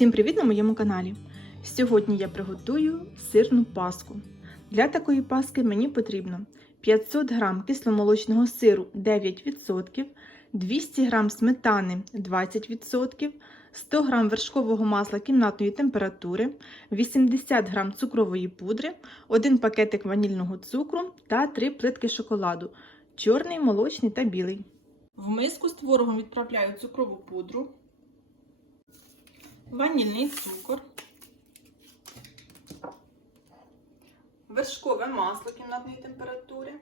Всім привіт на моєму каналі! Сьогодні я приготую сирну паску. Для такої паски мені потрібно 500 г кисломолочного сиру 9%, 200 г сметани 20%, 100 г вершкового масла кімнатної температури, 80 г цукрової пудри, 1 пакетик ванільного цукру та 3 плитки шоколаду чорний, молочний та білий. В миску з творогом відправляю цукрову пудру, ванільний цукор, вершкове масло кімнатної температури,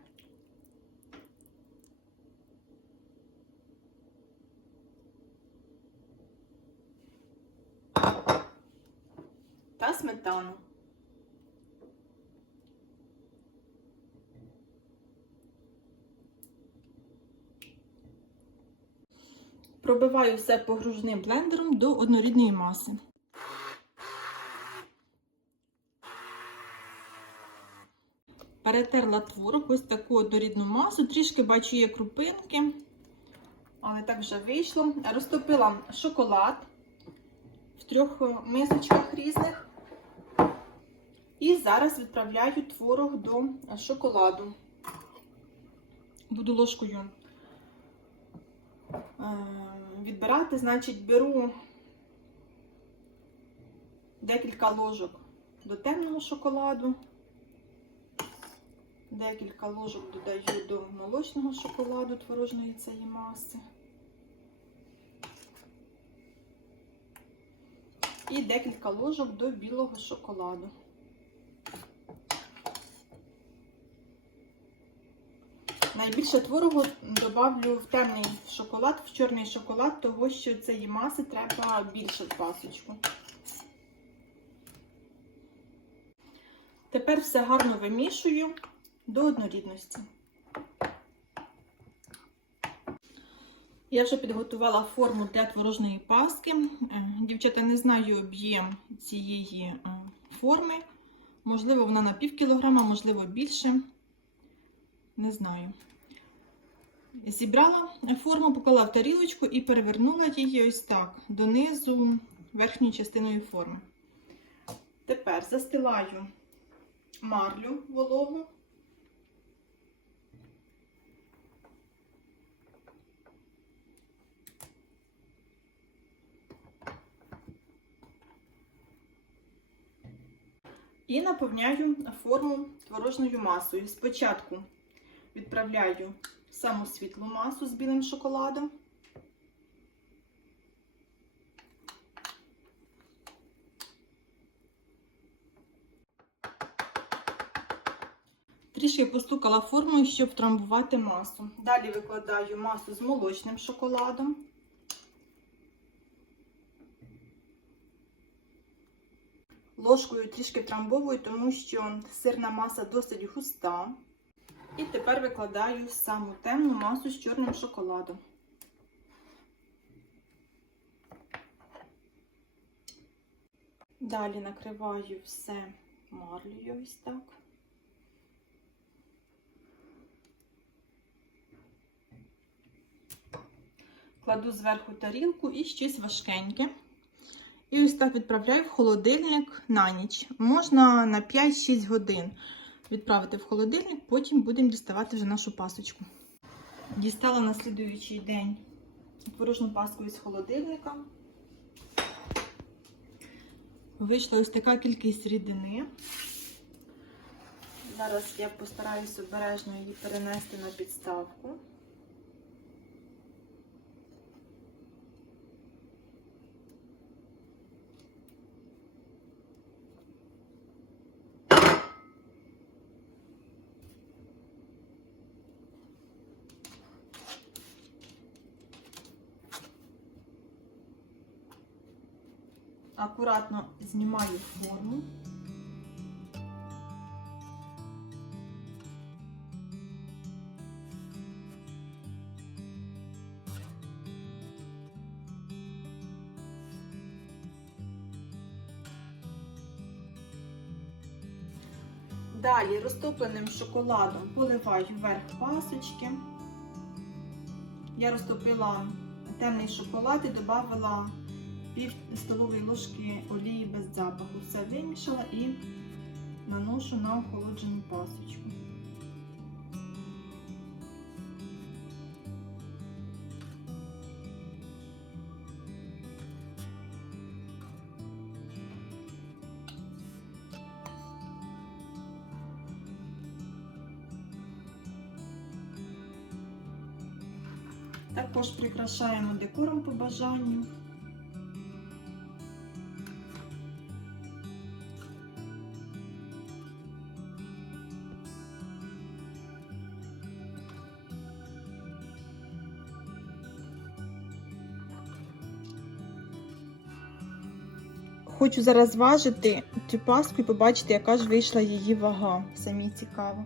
та сметану. Пробиваю все погружним блендером до однорідної маси. Перетерла творог, ось таку однорідну масу, трішки бачу є крупинки, але так вже вийшло. Розтопила шоколад в трьох мисочках різних. І зараз відправляю творог до шоколаду. Буду ложкою відбирати, значить, беру декілька ложок до темного шоколаду, декілька ложок додаю до молочного шоколаду творожної цієї маси. І декілька ложок до білого шоколаду. Найбільше творогу додавлю в темний шоколад, в чорний шоколад, того що цієї маси треба більше в пасочку. Тепер все гарно вимішую до однорідності. Я вже підготувала форму для творожної паски. Дівчата, не знаю об'єм цієї форми. Можливо, вона на пів кілограма, можливо, більше. Не знаю. Зібрала форму, поклала в тарілочку і перевернула її ось так, донизу верхньою частиною форми. Тепер застилаю марлю вологу. І наповняю форму творожною масою. Спочатку відправляю саму світлу масу з білим шоколадом. Трішки постукала формою, щоб втрамбувати масу. Далі викладаю масу з молочним шоколадом. Ложкою трішки втрамбовую, тому що сирна маса досить густа. І тепер викладаю саму темну масу з чорним шоколадом. Далі накриваю все марлею ось так. Кладу зверху тарілку і щось важкеньке. І ось так відправляю в холодильник на ніч. Можна на 5-6 годин відправити в холодильник, потім будемо діставати вже нашу пасочку. Дістала на слідуючий день творожну паску із холодильника. Вийшла ось така кількість рідини. Зараз я постараюся обережно її перенести на підставку. Акуратно знімаю форму. Далі розтопленим шоколадом поливаю верх пасочки. Я розтопила темний шоколад і додала пів столової ложки олії без запаху. Все вимішала і наношу на охолоджену пасочку. Також прикрашаємо декором по бажанню. Хочу зараз важити цю паску і побачити, яка ж вийшла її вага. Самі цікаво.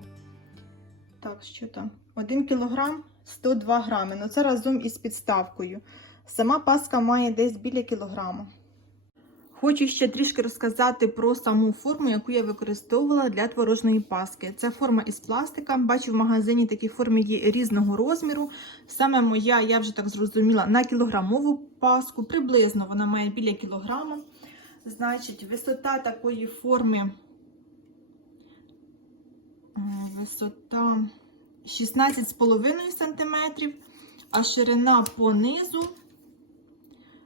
Так, що там? 1 кілограм 102 грами. Ну це разом із підставкою. Сама паска має десь біля кілограма. Хочу ще трішки розказати про саму форму, яку я використовувала для творожної паски. Це форма із пластика. Бачу в магазині такі форми є різного розміру. Саме моя, я вже так зрозуміла, на кілограмову паску. Приблизно вона має біля кілограма. Значить, висота такої форми. е, Висота 16,5 см, а ширина по низу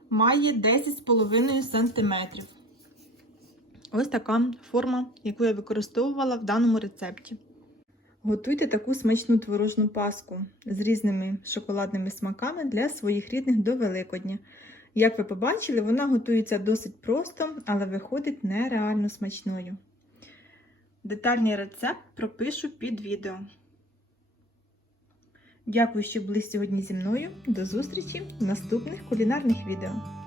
має 10,5 см. Ось така форма, яку я використовувала в даному рецепті. Готуйте таку смачну творожну паску з різними шоколадними смаками для своїх рідних до Великодня. Як ви побачили, вона готується досить просто, але виходить нереально смачною. Детальний рецепт пропишу під відео. Дякую, що були сьогодні зі мною. До зустрічі в наступних кулінарних відео.